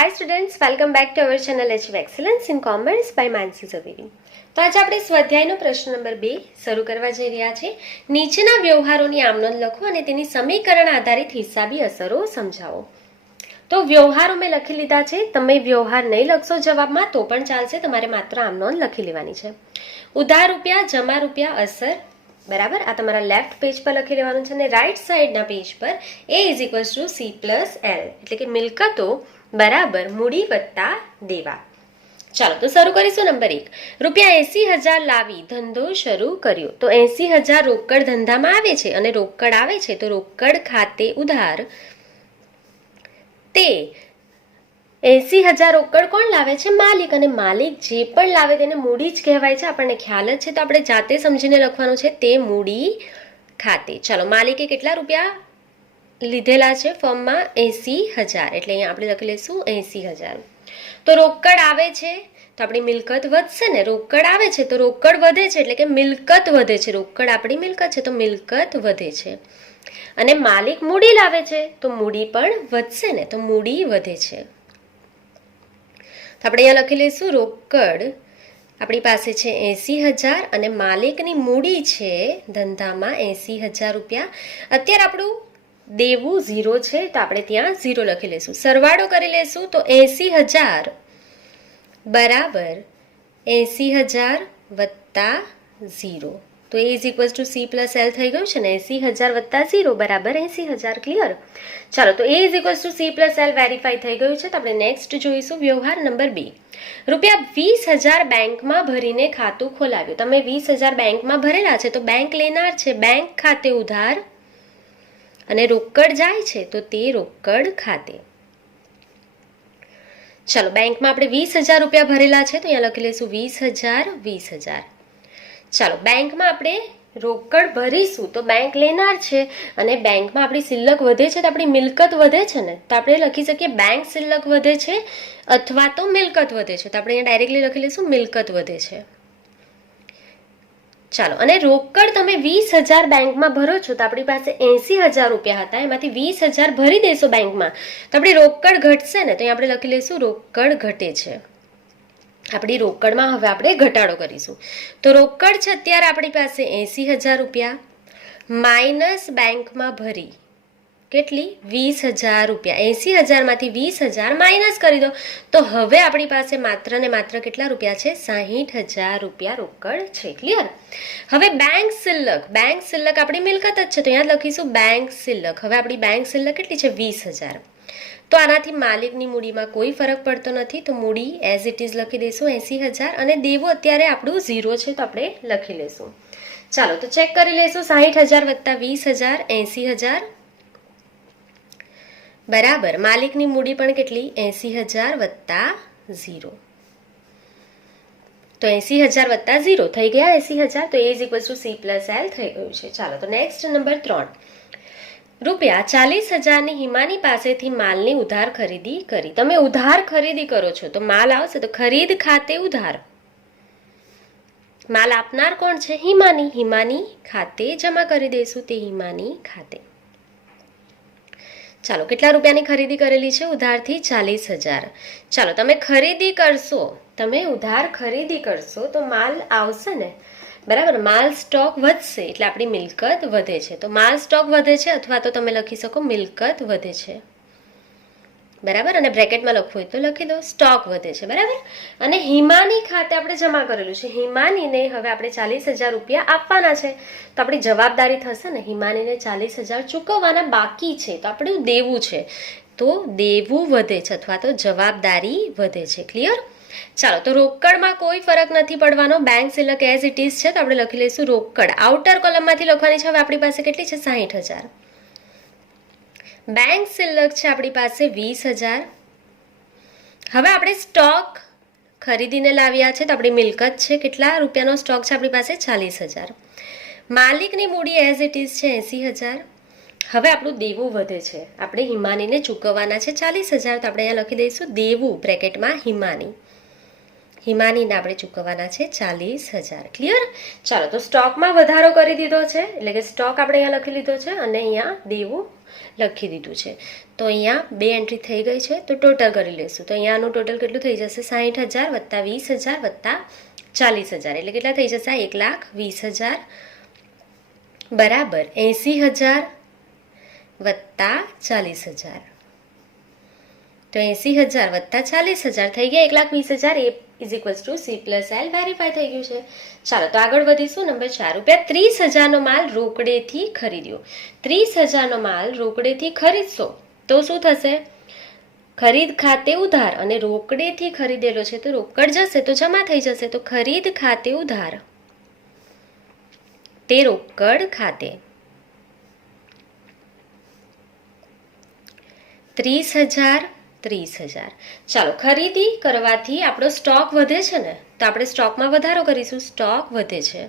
Hi students, welcome back to our channel Achieve Excellence in Commerce by Mansi Zaveri. તો આજે આપણે સ્વાધ્યાયનો પ્રશ્ન number 2 શરૂ કરવા જઈ રહ્યા છે. નીચેના વ્યવહારોની આમનોંધ લખો અને તેની સમીકરણ આધારિત હિસાબી અસરો સમજાવો. તો વ્યવહારો મેં લખી લીધા છે. તમે વ્યવહાર નહીં લખશો જવાબમાં તો પણ ચાલશે, તમારે માત્ર આમનોંધ લખી લેવાની છે. ઉધાર રૂપિયા, જમા રૂપિયા, અસર, બરાબર. આ તમારા લેફ્ટ પેજ પર લખી લેવાનું છે અને રાઈટ સાઈડના પેજ પર A = C + L એટલે કે મિલકતો બરાબર મૂડી વત્તા દેવા. ચાલો તો શરૂ કરીશું. નંબર 1, રૂપિયા 80,000 લાવી ધંધો શરૂ કર્યો. તો 80,000 રોકડ ધંધામાં આવે છે અને રોકડ આવે છે તો રોકડ ખાતે ઉધાર. તે 80,000 રોકડ કોણ લાવે છે? માલિક. અને માલિક જે પણ લાવે તેને મૂડી જ કહેવાય છે, આપણને ખ્યાલ જ છે, તો આપણે જાતે સમજીને લખવાનું છે તે મૂડી ખાતે. ચાલો, માલિકે કેટલા રૂપિયા લીધેલા છે ફોર્મમાં? 80,000 એટલે અહીંયા આપણે લખી લઈશું 80,000. તો રોકડ આવે છે તો આપણી મિલકત વધશે ને. રોકડ આવે છે તો રોકડ વધે છે એટલે કે મિલકત વધે છે. રોકડ આપણી મિલકત છે તો મિલકત વધે છે. અને માલિક મૂડી લાવે છે તો મૂડી પણ વધશે ને, તો મૂડી વધે છે. તો આપણે અહીંયા લખી લઈશું રોકડ આપણી પાસે છે 80,000 અને માલિકની મૂડી છે ધંધામાં 80,000 રૂપિયા. અત્યારે આપણું દેવું 0 છે તો આપણે ત્યાં 0 લખી લઈશું. સરવાળો કરી લઈશું તો 80,000 બરાબર 80,000 વત્તા 0. તો A = C + L થઈ ગયું છે ને. 80,000 વત્તા 0 બરાબર 80,000. ક્લિયર? ચાલો, તો A = C + L વેરીફાઈ થઈ ગયું છે. તો આપણે નેક્સ્ટ જોઈશું વ્યવહાર નંબર 2. રૂપિયા 20,000 બેંકમાં ભરીને ખાતું ખોલાવ્યું. તમે 20,000 બેંકમાં ભરેલા છે તો બેંક લેનાર છે, બેંક ખાતે ઉધાર અને રોકડ જાય છે તો તે રોકડ ખાતે. ચાલો, બેંકમાં આપણે 20,000 રૂપિયા ભરેલા છે તો અહીંયા લખી લઈશું 20,000 20,000. ચાલો, બેંકમાં આપણે રોકડ ભરીશું તો બેંક લેનાર છે અને બેંકમાં આપણી શિલ્લક વધે છે તો આપણી મિલકત વધે છે ને, તો આપણે લખી શકીએ બેંક શિલ્લક વધે છે અથવા તો મિલકત વધે છે. તો આપણે અહીંયા ડાયરેક્ટલી લખી લઈશું મિલકત વધે છે. ચાલો, અને રોકડ તમે 20,000 બેંકમાં ભરો છો તો આપણી પાસે 80,000 રૂપિયા હતા, એમાંથી 20,000 ભરી દેશો બેંકમાં તો આપણી રોકડ ઘટશે ને, તો અહીં આપણે લખી લઈશું રોકડ ઘટે છે. આપણી રોકડમાં હવે આપણે ઘટાડો કરીશું. તો રોકડ છે અત્યારે આપણી પાસે 80,000 રૂપિયા માઇનસ બેંકમાં ભરી કેટલી? 20,000 રૂપિયા. 80,000 માંથી 20,000 માઇનસ કરી દો તો હવે આપણી પાસે માત્ર ને માત્ર કેટલા રૂપિયા છે? 60,000 રૂપિયા રોકડ છે. ક્લિયર? હવે બેંક શિલ્લક આપણી મિલકત જ છે તો અહીંયા લખીશું બેંક શિલ્લક. હવે આપણી બેંક શિલ્લક કેટલી છે? 20,000. તો આનાથી માલિકની મૂડીમાં કોઈ ફરક પડતો નથી તો મૂડી એઝ ઇટ ઇઝ લખી દઈશું 80,000 અને દેવો અત્યારે આપણું 0 છે તો આપણે લખી લઈશું. ચાલો, તો ચેક કરી લઈશું. 60,000 વત્તા 20,000 80,000 બરાબર માલિકની મૂડી પણ કેટલી? 80,000 વત્તા 0. તો 80,000 વત્તા 0 થઈ ગયા 80,000. તો A = C + L થઈ ગયું છે. ચાલો, તો નેક્સ્ટ નંબર 3. રૂપિયા 40,000ની હિમાની પાસેથી માલની ઉધાર ખરીદી કરી. તમે ઉધાર ખરીદી કરો છો તો માલ આવશે તો ખરીદ ખાતે ઉધાર. માલ આપનાર કોણ છે? હિમાની. હિમાની ખાતે જમા કરી દઈશું, તે હિમાની ખાતે. ચાલો, કેટલા રૂપિયાની ખરીદી કરેલી છે? ઉધારથી 40,000. ચાલો, તમે ખરીદી કરશો, તમે ઉધાર ખરીદી કરશો તો માલ આવશે ને, બરાબર. માલ સ્ટોક વધશે એટલે આપણી મિલકત વધે છે. તો માલ સ્ટોક વધે છે અથવા તો તમે લખી શકો મિલકત વધે છે, બરાબર. અને બ્રેકેટમાં લખવું હોય તો લખી દો સ્ટોક વધે છે, બરાબર. અને હિમાની ખાતે આપણે જમા કરેલું છે. હિમાનીને હવે આપણે 40,000 રૂપિયા આપવાના છે તો આપણી જવાબદારી થશે ને હિમાનીને 40,000 ચૂકવવાના બાકી છે તો આપણું દેવું છે તો દેવું વધે છે અથવા તો જવાબદારી વધે છે. ક્લિયર? ચાલો, તો રોકડમાં કોઈ ફરક નથી પડવાનો. બેંક શિલ્લક એઝ ઇટ ઇઝ છે તો આપણે લખી લઈશું રોકડ. આઉટર કોલમમાંથી લખવાની છે. હવે આપણી પાસે કેટલી છે? 60,000. બેંક શિલ્લક છે આપણી પાસે 20,000. હવે આપણે સ્ટોક ખરીદીને લાવ્યા છે તો આપણી મિલકત છે કેટલા રૂપિયાનો સ્ટોક છે આપણી પાસે? 40,000. માલિકની મૂડી એઝ ઇટ ઇઝ છે 80,000. હવે આપણું દેવું વધે છે. આપણે હિમાનીને ચૂકવવાના છે 40,000 તો આપણે અહીંયા લખી દઈશું દેવું બ્રેકેટમાં હિમાની. હિમાનીને આપણે ચૂકવવાના છે 40,000. ક્લિયર? ચાલો, તો સ્ટોકમાં વધારો કરી દીધો છે, એટલે કે સ્ટોક આપણે અહીંયા લખી લીધો છે અને અહીંયા દેવું લખી દીધું છે. તો અહીંયા 2 એન્ટ્રી થઈ ગઈ છે. તો ટોટલ કરી લઈશું. તો અહીંયાનું ટોટલ કેટલું થઈ જશે? 60,000 વત્તા 20,000 વત્તા 40,000, એટલે કેટલા થઈ જશે? 1,20,000 બરાબર 80,000 વત્તા 40,000. તો 80,000 વત્તા 40,000 થઈ ગયા 1,20,000. A is equals to C plus L verify થઈ ગયું છે. ચાલો, તો આગળ વધીશું. નંબર 4, રૂપિયા 30,000નો માલ રોકડેથી ખરીદ્યો. 30,000નો માલ રોકડેથી ખરીદશો તો શું થશે? ખરીદ ખાતે ઉધાર, અને રોકડેથી ખરીદેલો છે તો રોકડ જશે તો જમા થઈ જશે. તો ખરીદ ખાતે ઉધાર તે રોકડ ખાતે 30,000 30,000. ચાલો, ખરીદી કરવાથી આપણો સ્ટોક વધે છે ને, તો આપણે સ્ટોકમાં વધારો કરીશું. સ્ટોક વધે છે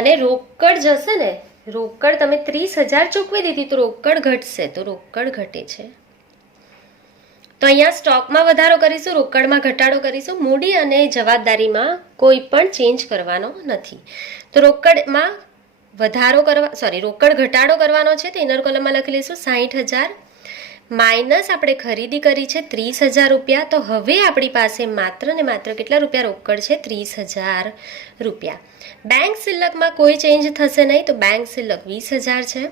અને રોકડ જશે ને, રોકડ તમે 30,000 ચૂકવી દીધી તો રોકડ ઘટશે, તો રોકડ ઘટે છે. તો અહીંયા સ્ટોકમાં વધારો કરીશું, રોકડમાં ઘટાડો કરીશું. મૂડી અને જવાબદારીમાં કોઈ પણ ચેન્જ કરવાનો નથી. તો રોકડમાં વધારો રોકડ ઘટાડો કરવાનો છે. તો ઇનર કોલમમાં લખી લઈશું 60,000 માઇનસ આપણે ખરીદી કરી છે 30,000 રૂપિયા. તો હવે આપણી પાસે માત્ર ને માત્ર કેટલા રૂપિયા રોકડ છે? 30,000 રૂપિયા. બેંક શિલ્લકમાં કોઈ ચેન્જ થશે નહીં, તો બેંક શિલ્લક 20,000 છે.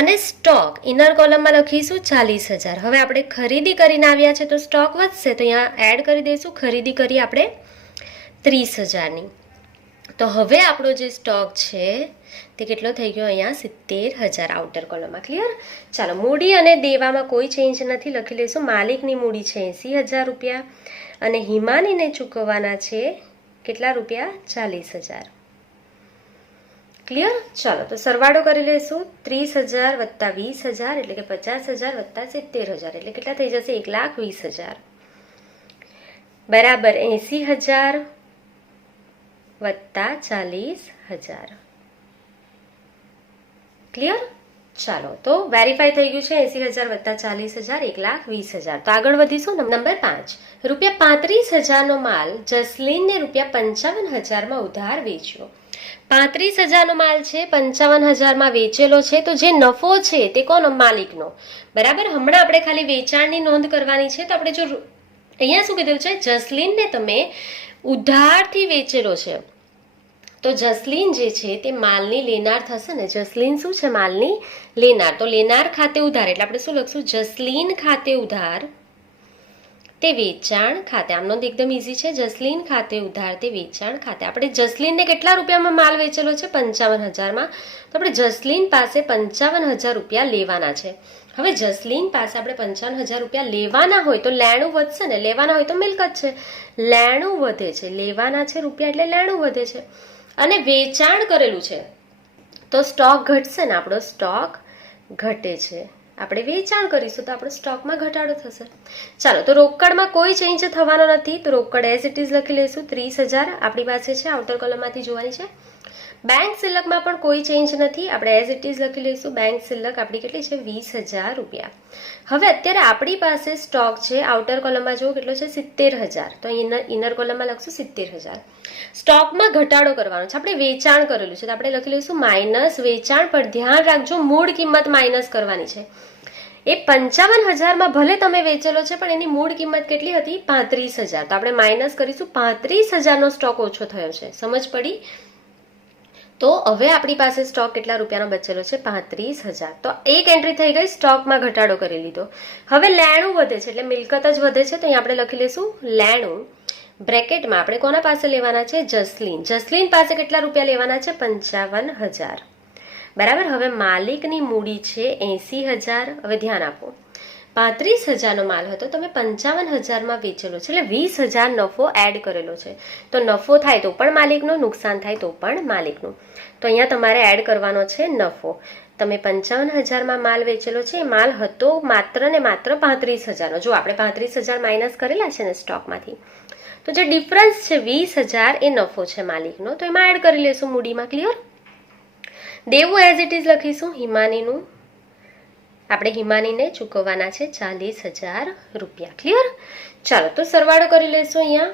અને સ્ટોક ઇનર કોલમમાં લખીશું 40,000. હવે આપણે ખરીદી કરીને આવ્યા છે તો સ્ટોક વધશે, તો અહીંયા એડ કરી દઈશું. ખરીદી કરી આપણે 30,000ની. તો હવે આપણો જે સ્ટોક છે તે કેટલો થઈ ગયો? અહીંયા 70,000 આઉટર કોલમમાં. ક્લિયર? ચાલો, મૂડી અને દેવામાં કોઈ ચેન્જ નથી, લખી લઈશું. માલિકની મૂડી છે 80,000 રૂપિયા અને હિમાનીને ચૂકવવાના છે કેટલા રૂપિયા? 40,000. ક્લિયર? ચાલો, તો સરવાળો કરી લઈશું. 30,000 વત્તા 20,000 એટલે કે 50,000 વત્તા 70,000 એટલે કેટલા થઈ જશે? 1,20,000 બરાબર 80,000 વત્તા 40,000. ક્લિયર? ચાલો, તો વેરીફાઈ થઈ ગયું છે. 80,000 વત્તા 40,000 1,20,000. તો આગળ વધીશું. નંબર 5, રૂપિયા 35,000નો માલ જસલીનને રૂપિયા 55,000માં ઉધાર વેચ્યો. 35,000નો માલ છે, 55,000માં વેચેલો છે. તો જે નફો છે તે કોનો? માલિકનો. બરાબર. હમણાં આપણે ખાલી વેચાણની નોંધ કરવાની છે. તો આપણે જો અહીંયા શું કીધું છે? જસલીનને તમે ઉધારથી વેચેલો છે, તો જસલીન જે છે તે માલની લેનાર થશે ને. જસલીન શું છે? માલની લેનાર. તો લેનાર ખાતે ઉધાર એટલે આપણે શું લખશું? જસલીન ખાતે ઉધાર તે વેચાણ ખાતે. આમનો એકદમ ઈઝી છે. જસલીન ખાતે ઉધાર તે વેચાણ ખાતે. આપણે જસલીનને કેટલા રૂપિયામાં માલ વેચેલો છે? 55,000માં. તો આપણે જસલીન પાસે 55,000 રૂપિયા લેવાના છે. હવે જસલીન પાસે આપણે 55,000 રૂપિયા લેવાના હોય તો લેણું વધશે ને. લેવાના હોય તો મિલકત છે, લેણું વધે છે. લેવાના છે રૂપિયા એટલે લેણું વધે છે. અને વેચાણ કરેલું છે તો સ્ટોક ઘટશે ને. આપણો સ્ટોક ઘટે છે. આપણે વેચાણ કરીશું તો આપણો સ્ટોકમાં ઘટાડો થશે. ચાલો, તો રોકડમાં કોઈ ચેન્જ થવાનો નથી, તો રોકડ એઝ ઇટ ઇઝ લખી લઈશું. 30,000 આપણી પાસે છે, આઉટર કોલમમાંથી જોવાની છે. બેંક શિલ્લકમાં પણ કોઈ ચેન્જ નથી, આપણે એઝ ઇટ ઇઝ લખી લઈશું. બેંક શિલ્લક આપણી કેટલી છે? 20,000 રૂપિયા. હવે અત્યારે આપણી પાસે સ્ટોક છે, આઉટર કોલમમાં જુઓ કેટલો છે? 70,000. તો ઇનર કોલમમાં લખશું 70,000. સ્ટોકમાં ઘટાડો કરવાનો છે. આપણે વેચાણ કરેલું છે તો આપણે લખી લઈશું માઇનસ વેચાણ. પર ધ્યાન રાખજો, મૂળ કિંમત માઇનસ કરવાની છે. એ 55,000માં ભલે તમે વેચેલો છે પણ એની મૂળ કિંમત કેટલી હતી? 35,000. તો આપણે માઇનસ કરીશું. 35,000નો સ્ટોક ઓછો થયો છે. સમજ પડી? તો હવે આપણી પાસે સ્ટોક કેટલા રૂપિયાનો બચેલો છે? 35,000. તો એક એન્ટ્રી થઈ ગઈ, સ્ટોકમાં ઘટાડો કરી લીધો. હવે લેણું વધે છે એટલે મિલકત જ વધે છે. તો અહીં આપણે લખી લઈશું લેણું. બ્રેકેટમાં આપણે કોના પાસે લેવાના છે? જસલીન. જસલીન પાસે કેટલા રૂપિયા લેવાના છે? 55,000. બરાબર. હવે માલિકની મૂડી છે 80,000. હવે ધ્યાન આપો, 35,000નો માલ હતો, તમે 55,000માં વેચેલો છે, એટલે 20,000 નફો એડ કરેલો છે. તો નફો થાય તો પણ માલિકનો, નુકસાન થાય તો પણ માલિકનું. તો અહીંયા તમારે એડ કરવાનો છે નફો. તમે 55,000માં માલ વેચેલો છે, એ માલ હતો માત્ર ને માત્ર 35,000નો. જો આપણે 35,000 માઇનસ કરેલા છે ને સ્ટોકમાંથી, તો જે ડિફરન્સ છે 20,000 એ નફો છે માલિકનો. તો એમાં એડ કરી લેશું મૂડીમાં. ક્લિયર? દેવું એઝ ઇટ ઇઝ લખીશું. હિમાનીનું આપણે હિમાનીને ચૂકવવાના છે 40,000 રૂપિયા. ક્લિયર? ચાલો તો સરવાળો કરી લઈશું. અહીંયા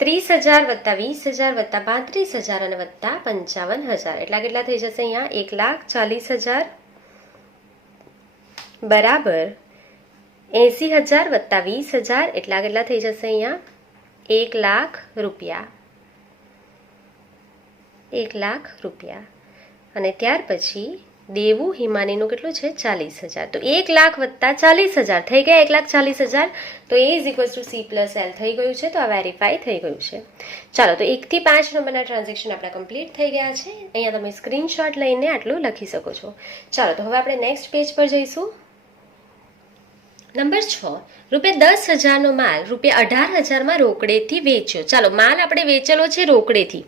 30,000 વત્તા 20,000 વત્તા 35,000 અને વત્તા 55,000 એટલા કેટલા થઈ જશે? અહીંયા 1,40,000 બરાબર 80,000 વત્તા 20,000 એટલા કેટલા થઈ જશે? અહીંયા 1,00,000 રૂપિયા. 1,00,000 રૂપિયા. અને ત્યાર પછી દેવું હિમાનીનું કેટલું છે? 40,000. તો 1,00,000 વત્તા 40,000 થઈ ગયા 1,40,000. તો A = C + L થઈ ગયું છે. તો આ વેરીફાઈ થઈ ગયું છે. ચાલો તો 1 થી 5 નંબરના ટ્રાન્ઝેક્શન આપણા કમ્પ્લીટ થઈ ગયા છે. અહીંયા તમે સ્ક્રીનશોટ લઈને આટલું લખી શકો છો. ચાલો તો હવે આપણે નેક્સ્ટ પેજ પર જઈશું. નંબર 6, ₹10,000નો માલ ₹18,000માં રોકડેથી વેચ્યો. ચાલો માલ આપણે વેચેલો છે રોકડેથી,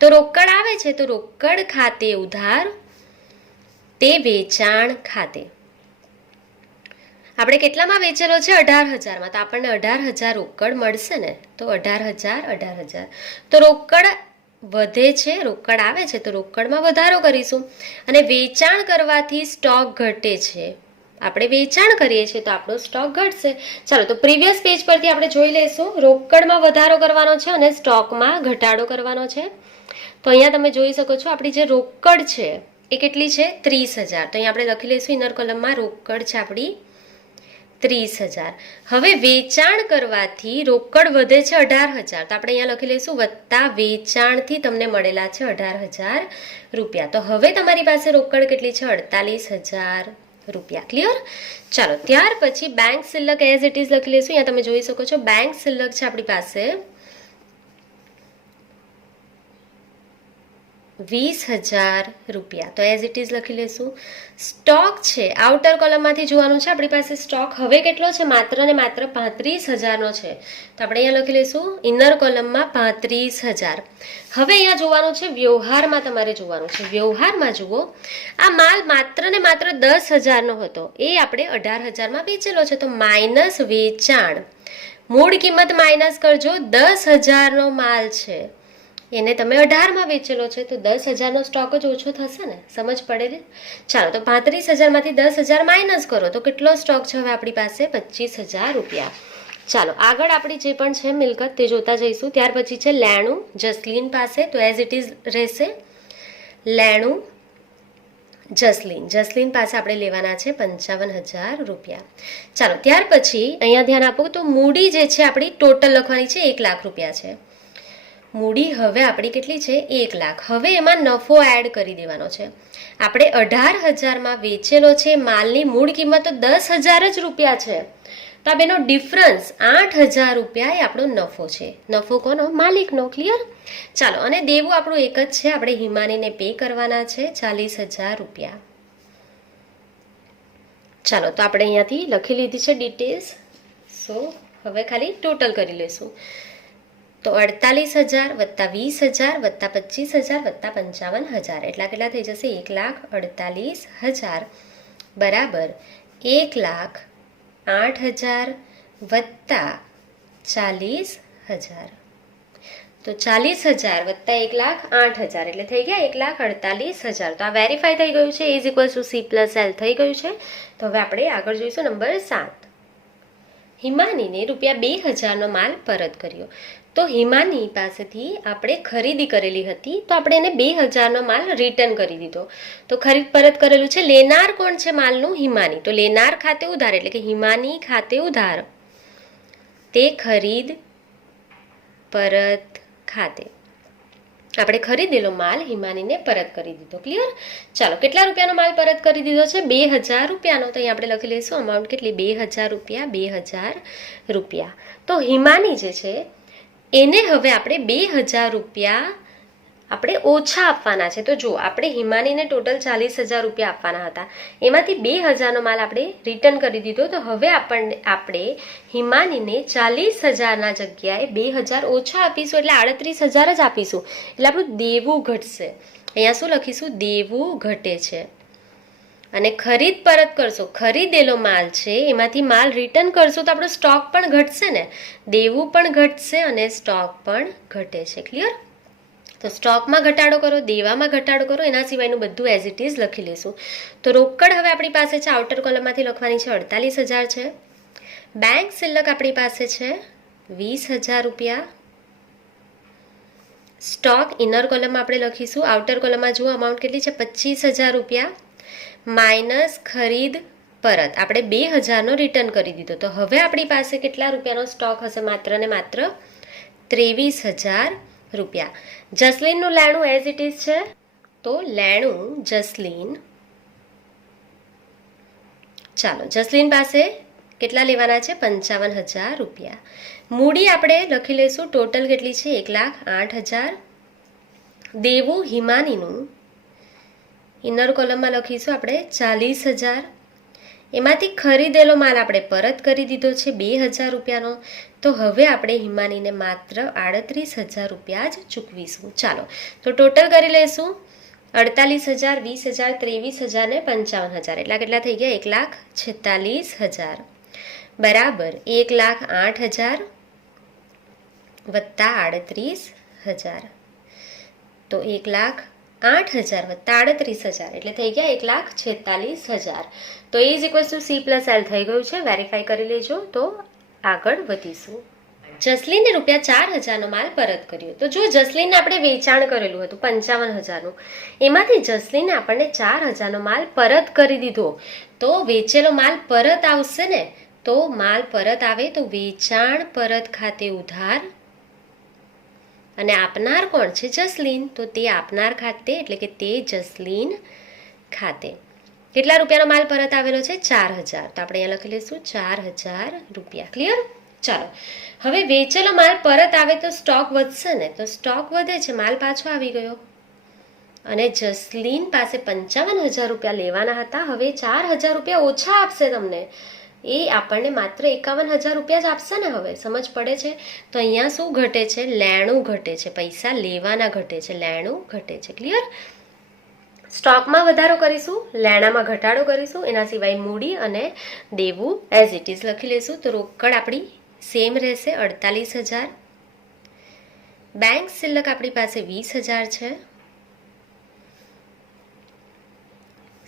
તો રોકડ આવે છે તો રોકડ ખાતે ઉધાર તે વેચાણ ખાતે. આપણે કેટલામાં વેચેલો છે? 18,000માં. તો આપણને 18,000 રોકડ મળશે ને. તો 18,000 તો રોકડ વધે છે, રોકડ આવે છે તો રોકડમાં વધારો કરીશું. અને વેચાણ કરવાથી સ્ટોક ઘટે છે. આપણે વેચાણ કરીએ છીએ તો આપણો સ્ટોક ઘટશે. ચાલો તો પ્રીવિયસ પેજ પરથી આપણે જોઈ લઈશું. રોકડમાં વધારો કરવાનો છે અને સ્ટોકમાં ઘટાડો કરવાનો છે. તો અહીંયા તમે જોઈ શકો છો આપણી જે રોકડ છે એ કેટલી છે? 30,000. તો અહીંયા આપણે લખી લઈશું ઇનર કોલમમાં રોકડ છે આપણી 30,000. હવે વેચાણ કરવાથી રોકડ વધે છે 18,000. તો આપણે અહીંયા લખી લઈશું વત્તા વેચાણથી તમને મળેલા છે 18,000 રૂપિયા. તો હવે તમારી પાસે રોકડ કેટલી છે? 48,000 રૂપિયા. ક્લિયર? ચાલો ત્યાર પછી બેંક શિલ્લક એઝ ઇટ ઇઝ લખી લઈશું. અહીંયા તમે જોઈ શકો છો બેંક શિલ્લક છે આપણી પાસે 20,000 રૂપિયા. તો એઝ ઇટ ઇઝ લખી લઈશું. સ્ટોક છે આઉટર કોલમમાંથી જોવાનું છે આપણી પાસે સ્ટોક હવે કેટલો છે? માત્ર ને માત્ર 35,000નો છે. તો આપણે અહીંયા લખી લઈશું ઇનર કોલમમાં 35,000. હવે અહીંયા જોવાનું છે વ્યવહારમાં, તમારે જોવાનું છે વ્યવહારમાં. જુઓ આ માલ માત્ર ને માત્ર 10,000નો હતો, એ આપણે 18,000માં વેચેલો છે. તો માઇનસ વેચાણ, મૂળ કિંમત માઇનસ કરજો. 10,000નો માલ છે એને તમે 18માં વેચેલો છે તો 10,000નો સ્ટોક જ ઓછો થશે ને. સમજ પડે? ચાલો તો 35,000માંથી 10,000 માઇનસ કરો તો કેટલો સ્ટોક છે હવે આપણી પાસે? 25,000 રૂપિયા. ચાલો આગળ આપણી જે પણ છે મિલકત તે જોતા જઈશું. ત્યાર પછી છે લેણું જસલીન પાસે. તો એઝ ઇટ ઇઝ રહેશે લેણું જસલીન પાસે આપણે લેવાના છે 55,000 રૂપિયા. ચાલો ત્યાર પછી અહીંયા ધ્યાન આપો તો મૂડી જે છે આપણી ટોટલ લખવાની છે 1,00,000 રૂપિયા છે. મૂડી હવે આપણી કેટલી છે? 1,00,000. હવે એમાં નફો એડ કરી દેવાનો છે. આપણે 18,000માં વેચેલો છે, માલની મૂળ કિંમત તો 10,000 જ રૂપિયા છે. તો આ બેનો ડિફરન્સ 8,000 રૂપિયા એ આપણો નફો છે. નફો કોનો? માલિકનો. ક્લિયર? ચાલો અને દેવું આપણું એક જ છે, આપણે હિમાનીને પે કરવાના છે 40,000 રૂપિયા. ચાલો તો આપણે અહીંયાથી લખી લીધી છે ડિટેલ્સ. સો હવે ખાલી ટોટલ કરી લઈશું. તો 48,000 વત્તા 20,000 વત્તા 25,000 વત્તા 55,000 એટલા કેટલા થઈ જશે? 1,48,000 બરાબર 1,08,000 વત્તા 40,000. તો 40,000 વત્તા 1,08,000 એટલે થઈ ગયા 1,48,000. તો આ વેરીફાઈ થઈ ગયું છે. A = C + L થઈ ગયું છે. તો હવે આપણે આગળ જોઈશું નંબર 7. હિમાનીને ₹2,000નો માલ પરત કર્યો. તો હિમાની પાસેથી આપણે ખરીદી કરેલી હતી તો આપણે એને 2,000નો માલ રિટર્ન કરી દીધો. તો ખરીદ પરત કરેલું છે. લેનાર કોણ છે માલનું? હિમાની. તો લેનાર ખાતે ઉધાર એટલે કે હિમાની ખાતે ઉધાર તે ખરીદ પરત ખાતે આપણે ખરીદેલો માલ હિમાનીને પરત કરી દીધો. ક્લિયર? ચાલો કેટલા રૂપિયાનો માલ પરત કરી દીધો છે? 2,000 રૂપિયાનો. તો અહીં આપણે લખી લઈશું અમાઉન્ટ કેટલી? 2,000 રૂપિયા. 2,000 રૂપિયા. તો હિમાની જે છે એને હવે આપણે 2,000 રૂપિયા આપણે ઓછા આપવાના છે. તો જો આપણે હિમાનીને ટોટલ 40,000 રૂપિયા આપવાના હતા, એમાંથી 2,000નો માલ આપણે રિટર્ન કરી દીધો. તો હવે આપણે હિમાનીને 40,000ના જગ્યાએ 2,000 ઓછા આપીશું એટલે 38,000 જ આપીશું. એટલે આપણું દેવું ઘટશે. અહીંયા શું લખીશું? દેવું ઘટે છે. અને ખરીદ પરત કરશો, ખરીદેલો માલ છે એમાંથી માલ રિટર્ન કરશો તો આપણો સ્ટોક પણ ઘટશે ને. દેવું પણ ઘટશે અને સ્ટોક પણ ઘટે છે. ક્લિયર? તો સ્ટોકમાં ઘટાડો કરો, દેવામાં ઘટાડો કરો, એના સિવાયનું બધું એઝ ઇટ ઇઝ લખી લેશું. તો રોકડ હવે આપણી પાસે છે આઉટર કોલમમાંથી લખવાની છે 48,000 છે. બેંક શિલ્લક આપણી પાસે છે 20,000 રૂપિયા. સ્ટોક ઇનર કોલમમાં આપણે લખીશું, આઉટર કોલમમાં જુઓ અમાઉન્ટ કેટલી છે 25,000 રૂપિયા માઇનસ ખરીદ પરત આપણે 2,000નો રિટર્ન કરી દીધો. તો હવે આપણી પાસે કેટલા રૂપિયાનો સ્ટોક હશે? માત્ર ને માત્ર 23,000 રૂપિયા. જસલીનનું લેણું એઝ ઇટ ઇઝ છે, તો લેણું જસલીન. ચાલો, જસલીન પાસે કેટલા લેવાના છે? 55,000 રૂપિયા. મૂડી આપણે લખી લઈશું, ટોટલ કેટલી છે? 1,08,000. દેવું હિમાનીનું ઇનર કોલમમાં લખીશું આપણે 40,000. એમાંથી ખરીદેલો માલ આપણે પરત કરી દીધો છે 2,000 રૂપિયાનો. તો હવે આપણે હિમાનીને માત્ર 38,000 રૂપિયા જ ચૂકવીશું. ચાલો, તો ટોટલ કરી લઈશું 48,000, 20,000, 23,000 ને 55,000. એટલા કેટલા થઈ ગયા? 1,46,000 બરાબર 1,08,000 વત્તા 38,000. તો 1,08,000 વત્તા 38,000 એટલે થઈ ગયા 1,46,000. તો A is equals to C plus L થઈ ગયું છે. વેરીફાઈ કરી લેજો. તો આગળ વધીશું. જસલીને ₹4,000નો માલ પરત કર્યો. તો જો જસલીને આપણે વેચાણ કરેલું હતું 55,000નું, એમાંથી જસલીને આપણને 4,000નો માલ પરત કરી દીધો. તો વેચેલો માલ પરત આવશે ને, તો માલ પરત આવે તો વેચાણ પરત ખાતે ઉધાર, અને આપનાર કોણ છે? જસલીન. તો તે આપનાર ખાતે એટલે કે તે જસલીન ખાતે કેટલા રૂપિયાનો માલ પરત આવેલો છે? 4,000. તો આપણે અહીંયા લખી લઈશું 4,000 રૂપિયા. ક્લિયર? ચાલો, હવે વેચેલો માલ પરત આવે તો સ્ટોક વધશે ને, તો સ્ટોક વધે છે, માલ પાછો આવી ગયો. અને જસલીન પાસે 55,000 રૂપિયા લેવાના હતા, હવે 4,000 રૂપિયા ઓછા આપશે તમને. એ આપણને માત્ર 51,000 રૂપિયા જ આપશે ને. હવે સમજ પડે છે? તો અહીંયા શું ઘટે છે? લેણું ઘટે છે. પૈસા લેવાના ઘટે છે, લેણું ઘટે છે. ક્લિયર? સ્ટોકમાં વધારો કરીશું, લેણામાં ઘટાડો કરીશું, એના સિવાય મૂડી અને દેવું એઝ ઇટ ઇઝ લખી લઈશું. તો રોકડ આપણી સેમ રહેશે 48,000. બેંક શિલ્લક આપણી પાસે 20,000 છે.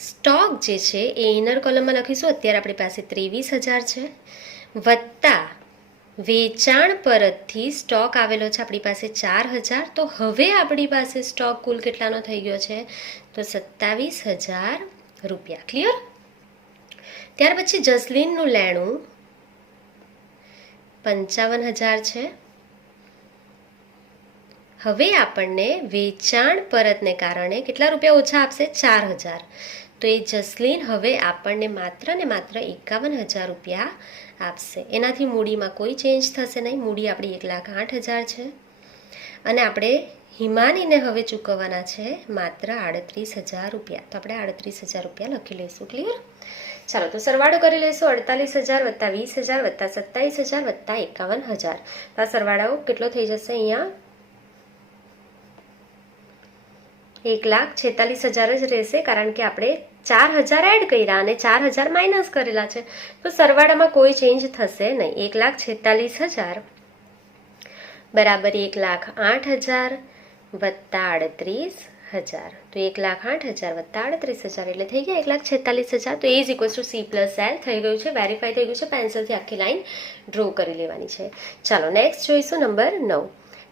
સ્ટોક જે છે એ ઇનર કોલમમાં લખીશું, અત્યારે આપણી પાસે 23,000 છે, વત્તા વેચાણ પરતથી સ્ટોક આવેલો છે આપણી પાસે 4,000. તો હવે આપણી પાસે સ્ટોક કુલ કેટલાનો થઈ ગયો છે? તો 27,000 રૂપિયા. ક્લિયર? ત્યાર પછી જસલીનનું લેણું 55,000 છે. હવે આપણને વેચાણ પરતને કારણે કેટલા રૂપિયા ઓછા આપશે? 4,000. તો એ જસલીન હવે આપણને માત્ર ને માત્ર 51,000 રૂપિયા આપશે. એનાથી મૂડીમાં કોઈ ચેન્જ થશે નહીં. મૂડી આપણી 1,08,000 છે. અને આપણે હિમાનીને હવે ચૂકવવાના છે માત્ર 38,000 રૂપિયા. તો આપણે 38,000 રૂપિયા લખી લઈશું. ક્લિયર? ચાલો, તો સરવાળો કરી લઈશું. 48,000 વત્તા 20,000 વત્તા 27,000 વત્તા 51,000. તો આ સરવાળાઓ કેટલો થઈ જશે? અહીંયા 1,46,000 જ રહેશે, કારણ કે આપણે 4,000 એડ કર્યા અને 4,000 માઇનસ કરેલા છે. તો સરવાળામાં કોઈ ચેન્જ થશે નહીં. 1,46,000 બરાબર 1,08,000 વત્તા 38,000. તો 1,08,000 વત્તા 38,000 એટલે થઈ ગયા 1,46,000. તો A is equals to C plus L થઈ ગયું છે. વેરીફાઈ થઈ ગયું છે. પેન્સિલથી આખી લાઈન ડ્રો કરી લેવાની છે. ચાલો, નેક્સ્ટ જોઈશું નંબર 9.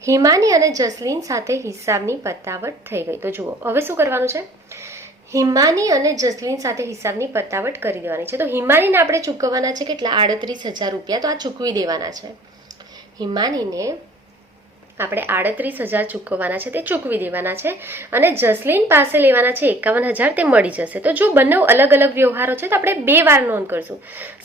હિમાની અને જસલીન સાથે હિસાબની પતાવટ થઈ ગઈ. તો જુઓ હવે શું કરવાનું છે? હિમાની અને જસલીન સાથે હિસાબની પતાવટ કરી દેવાની છે. તો હિમાનીને આપણે ચૂકવવાના છે કેટલા? 38,000 રૂપિયા. તો આ ચૂકવી દેવાના છે. હિમાનીને આપણે 38,000 ચૂકવવાના છે, તે ચૂકવી દેવાના છે. અને જસલીન પાસે લેવાના છે 51,000, તે મળી જશે. તો જો બંને અલગ અલગ વ્યવહારો છે તો આપણે 2 વાર નોંધ કરશું.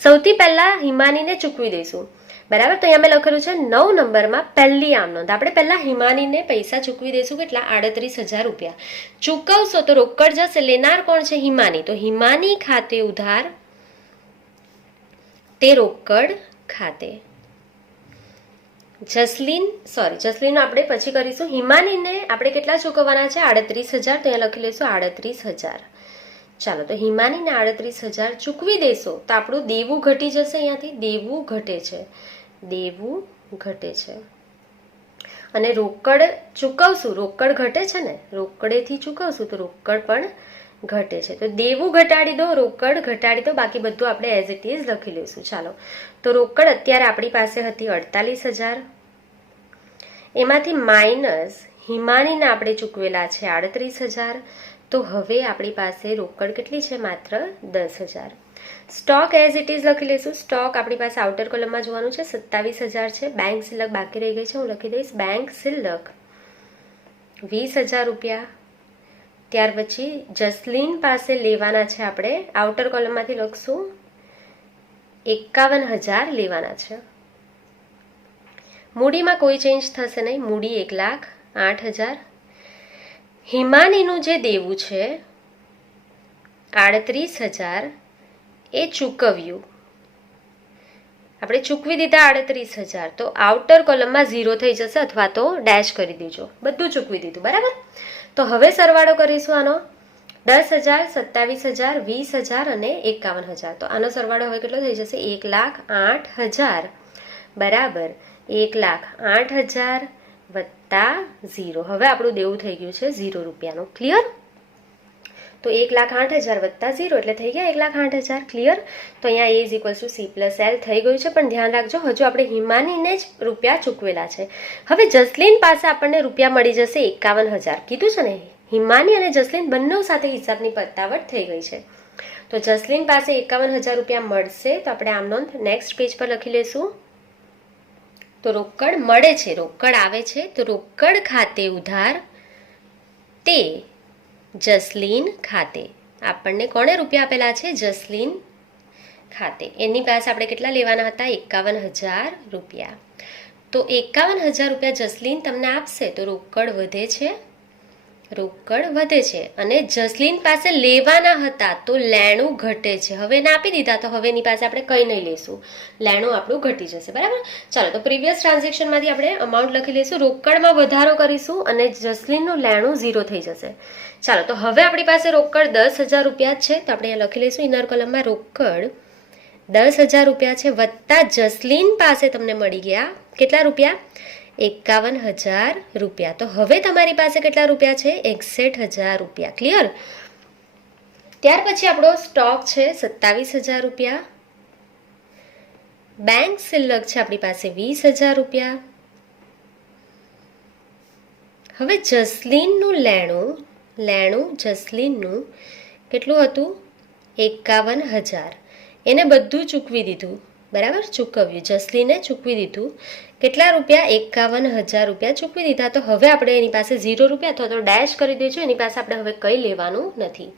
સૌથી પહેલા હિમાનીને ચૂકવી દઈશું. બરાબર? તો અહીંયા મેં લખેલું છે 9 નંબરમાં પહેલી આમ નોંધ. આપણે પહેલા હિમાનીને પૈસા ચૂકવી દઈશું કેટલા? 38,000 રૂપિયા. ચૂકવશો તો રોકડ જશે. લેનાર કોણ છે? હિમાની. તો હિમાની ખાતે ઉધાર, તે રોકડ ખાતે. જસલીન આપણે પછી કરીશું. હિમાનીને આપણે કેટલા ચૂકવવાના છે? 38,000. તો અહીંયા લખી લઈશું 38,000. ચાલો, તો હિમાનીને 38,000 ચૂકવી દેશો તો આપણું દેવું ઘટી જશે. અહીંયાથી દેવું ઘટે છે, દેવું ઘટે છે. અને રોકડ ચૂકવશું, રોકડ ઘટે છે ને, રોકડેથી ચૂકવશું તો રોકડ પણ ઘટે છે. તો દેવું ઘટાડી દો, રોકડ ઘટાડી દો, બાકી બધું આપણે એઝ ઇટ ઇઝ લખી લઈશું. ચાલો, તો રોકડ અત્યારે આપણી પાસે હતી 48,000, એમાંથી માઇનસ હિમાનીને આપણે ચૂકવેલા છે 38,000. તો હવે આપણી પાસે રોકડ કેટલી છે? માત્ર 10,000. સ્ટોક એઝ ઇટ ઇઝ લખી લઈશું. સ્ટોક આપણી પાસે આઉટર કોલમમાં જોવાનું છે, 27,000 છે. બેંક સિલક બાકી રહી ગઈ છે, હું લખી દઈશ બેંક સિલક 20,000 રૂપિયા. ત્યાર પછી જસલીન પાસે લેવાના છે આપણે, આઉટર કોલમમાંથી લખશું 51,000 લેવાના છે. મૂડીમાં કોઈ ચેન્જ થશે નહીં, મૂડી 1,08,000. હિમાનીનું જે દેવું છે 38,000 એ ચૂકવ્યું, આપણે ચૂકવી દીધા 38,000. તો આઉટર કોલમમાં 0 થઈ જશે અથવા તો ડેશ કરી દેજો, બધું ચૂકવી દીધું. બરાબર, તો હવે સરવાળો કરીશું આનો 10,000, 27,000, 20,000 અને 51,000. તો આનો સરવાળો હવે કેટલો થઈ જશે? 1,08,000 બરાબર 1,08,000 વત્તા 0. હવે આપણું દેવું થઈ ગયું છે 0 રૂપિયાનું. ક્લિયર? તો 1,08,000 વત્તા 0 એટલે થઈ ગયા 1,08,000. ક્લિયર? તો અહીંયા A = C+L થઈ ગયું છે, પણ ધ્યાન રાખજો હજુ આપણે હિમાનીને જ રૂપિયા ચૂકવેલા છે. હવે જસલીન પાસે આપણને રૂપિયા મળી જશે 51,000. કીધું છે ને, હિમાની અને જસલીન બંને સાથે હિસાબની પતાવટ થઈ ગઈ છે. તો જસલીન પાસે 51,000 રૂપિયા મળશે. તો આપણે આમ નોંધ નેક્સ્ટ પેજ પર લખી લેશું. તો રોકડ મળે છે, રોકડ આવે છે, તો રોકડ ખાતે ઉધાર તે જસલીન ખાતે. આપણને કોણે રૂપિયા આપેલા છે? જસલીન ખાતે. એની પાસે આપણે કેટલા લેવાના હતા? 51,000 રૂપિયા. તો 51,000 રૂપિયા જસલીન તમને આપશે તો રોકડ વધે છે, રોકડ વધે છે. અને જસલીન પાસે લેવાના હતા તો લેણું ઘટે છે. હવે એને આપી દીધા તો હવે એની પાસે આપણે કંઈ નહીં લેશું, લેણું આપણું ઘટી જશે. બરાબર, ચાલો તો પ્રીવિયસ ટ્રાન્ઝેક્શનમાંથી આપણે અમાઉન્ટ લખી લઈશું, રોકડમાં વધારો કરીશું અને જસલીનનું લેણું 0 થઈ જશે. ચાલો, તો હવે આપણી પાસે રોકડ 10,000 રૂપિયા છે. તો આપણે અહીંયા લખી લઈશું ઇનર કોલમમાં રોકડ 10,000 રૂપિયા છે વત્તા જસલીન પાસે તમને મળી ગયા કેટલા રૂપિયા? 51,000 રૂપિયા. તો હવે તમારી પાસે કેટલા રૂપિયા છે? 61,000 રૂપિયા. ક્લિયર? ત્યાર પછી આપણો સ્ટોક છે 27,000 રૂપિયા. બેંક સિલક છે આપણી પાસે 20,000 રૂપિયા. હવે જસલીનનું લેણું જસલીનનું કેટલું હતું? 51,000. એને બધું ચૂકવી દીધું. બરાબર, ચૂકવ્યું, જસલીને ચૂકવી દીધું. કેટલા રૂપિયા? 51,000 રૂપિયા ચૂકવી દીધા. તો હવે આપણે એની પાસે 0 રૂપિયા અથવા તો ડેશ કરી દેજો, એની પાસે આપણે હવે કંઈ લેવાનું નથી.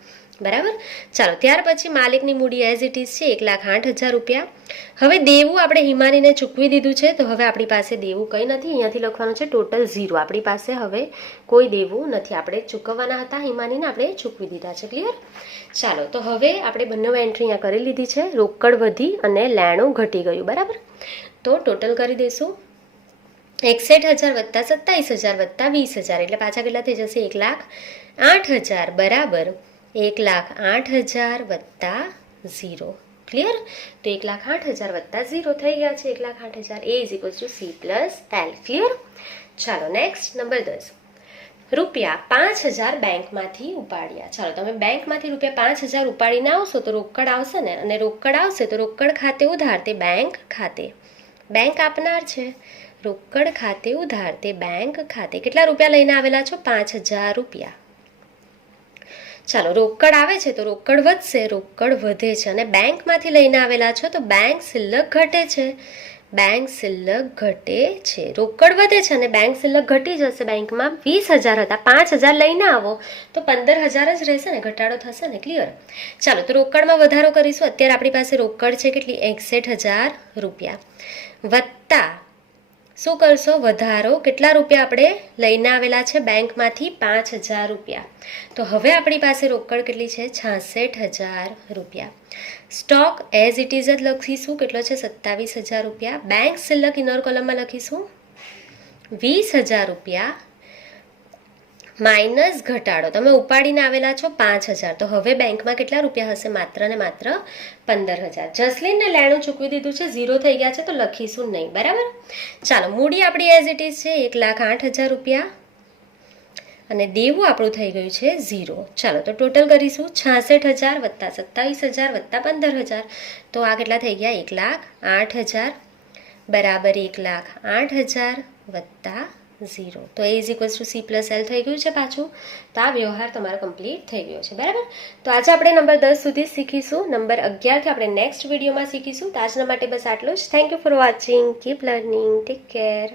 બરાબર, ચાલો ત્યાર પછી માલિકની મૂડી એઝ ઇટ ઇઝ છે 1,08,000 રૂપિયા. હવે દેવું આપણે હિમાનીને ચૂકવી દીધું છે તો હવે આપણી પાસે દેવું કંઈ નથી, અહીંયાથી લખવાનું છે ટોટલ 0. આપણી પાસે હવે કોઈ દેવું નથી, આપણે ચૂકવવાના હતા હિમાનીને, આપણે ચૂકવી દીધા છે. ક્લિયર? ચાલો, તો હવે આપણે બંને એન્ટ્રી અહીંયા કરી લીધી છે. રોકડ વધી અને લેણું ઘટી ગયું. બરાબર, તો ટોટલ કરી દઈશું 61,000 વત્તા 27,000 વત્તા 20,000 એટલે પાછા કેટલા થઈ જશે? 1,08,000 બરાબર 1,08,000 વત્તા 0. ક્લિયર? તો 1,08,000 વત્તા 0 થઈ ગયા છે 1,08,000. A = C+L. ક્લિયર? ચાલો નેક્સ્ટ નંબર 10. રૂપિયા 5,000 બેંકમાંથી ઉપાડ્યા. ચાલો, તમે બેંકમાંથી રૂપિયા 5,000 ઉપાડીને આવશો તો રોકડ આવશે ને, અને રોકડ આવશે તો રોકડ ખાતે ઉધાર તે બેંક ખાતે. બેંક આપનાર છે, રોકડ ખાતે ઉધાર તે બેંક ખાતે. કેટલા રૂપિયા લઈને આવેલા છો? 5,000 રૂપિયા. ચાલો, રોકડ આવે છે તો રોકડ વધશે, રોકડ વધે છે. અને બેંકમાંથી લઈને આવેલા છો તો બેંક સિલક ઘટે છે, બેંક સિલક ઘટે છે. રોકડ વધે છે અને બેંક સિલક ઘટી જશે. બેંકમાં 20,000 હતા, 5,000 લઈને આવો તો 15,000 જ રહેશે ને, ઘટાડો થશે ને. ક્લિયર? ચાલો, તો રોકડમાં વધારો કરીશું. અત્યારે આપણી પાસે રોકડ છે કેટલી? 61,000 રૂપિયા વત્તા શું કરશો? વધારો. કેટલા રૂપિયા આપણે લઈને આવેલા છે બેંકમાંથી? 5,000 રૂપિયા. તો હવે આપણી પાસે રોકડ કેટલી છે? 66,000 રૂપિયા. સ્ટોક એઝ ઇટ ઇઝ જ લખીશું, કેટલો છે? 27,000 રૂપિયા. બેંક સિલક ઇનર કોલમમાં લખીશું 20,000 રૂપિયા માઇનસ ઘટાડો, તમે ઉપાડીને આવેલા છો 5,000, તો હવે બેંકમાં કેટલા રૂપિયા હશે? માત્ર ને માત્ર 15,000. જસલીનને લેણું ચૂકવી દીધું છે, 0 થઈ ગયા છે તો લખીશું નહીં. બરાબર. ચાલો, મૂડી આપણી એઝ ઇટ ઇઝ છે 1,08,000 રૂપિયા અને દેવું આપણું થઈ ગયું છે 0. ચાલો, તો ટોટલ કરીશું 66,000 વત્તા 27,000 વત્તા 15,000, તો આ કેટલા થઈ ગયા? 1,08,000 બરાબર 1,08,000 વત્તા 0. તો A is equals two C+L થઈ ગયું છે પાછું. તો આ વ્યવહાર તમારો કમ્પ્લીટ થઈ ગયો છે. બરાબર. તો આજે આપણે નંબર 10 સુધી શીખીશું. નંબર 11થી આપણે નેક્સ્ટ વિડીયોમાં શીખીશું. તો આજના માટે બસ આટલું જ. Thank you for watching. Keep learning. Take care.